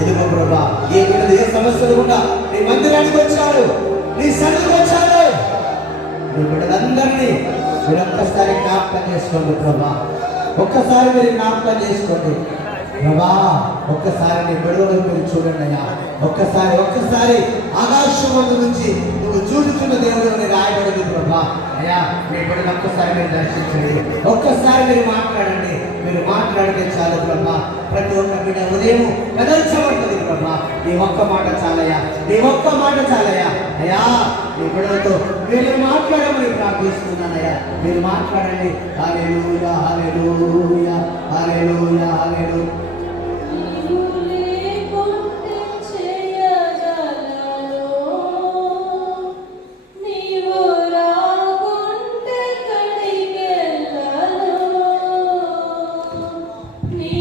ఎదుగు ప్రభా, ఏ సమస్యలు కూడా నీ మందిరానికి వచ్చాడు, నీ సన్నిధికి వచ్చాడు. నీ బిడ్డలందరినీ మీరు ఒక్కసారి జ్ఞాపకం చేసుకోండి ప్రభా, ఒక్కసారి మీరు జ్ఞాపకం చేసుకోండి ప్రభా. ఒక్కసారి నీ బిడ్డలు మీరు చూడండి అయ్యా. ఒక్కసారి ఆకాశం నుంచి నువ్వు చూడుతున్న దేవుడు రాయబడింది ప్రభా. అయ్యా మీ బిడ్డలు ఒక్కసారి మీరు దర్శించండి, ఒక్కసారి మీరు మాట్లాడండి. మీరు మాట్లాడితే చాలు ప్రభా. ప్రతి ఒక్క బిడ్డ ఉదయం కదల్చబడుతుంది ప్రభా. నీ ఒక్క మాట చాలయ్యా, నీ ఒక్క మాట చాలయ్యా. అయ్యా నీ బిడ్డలతో మీరు మాట్లాడమని ప్రార్థిస్తున్నానయ్యా. మీరు మాట్లాడండి. హల్లెలూయా, హల్లెలూయా, హల్లెలూయా, హల్లెలూయా.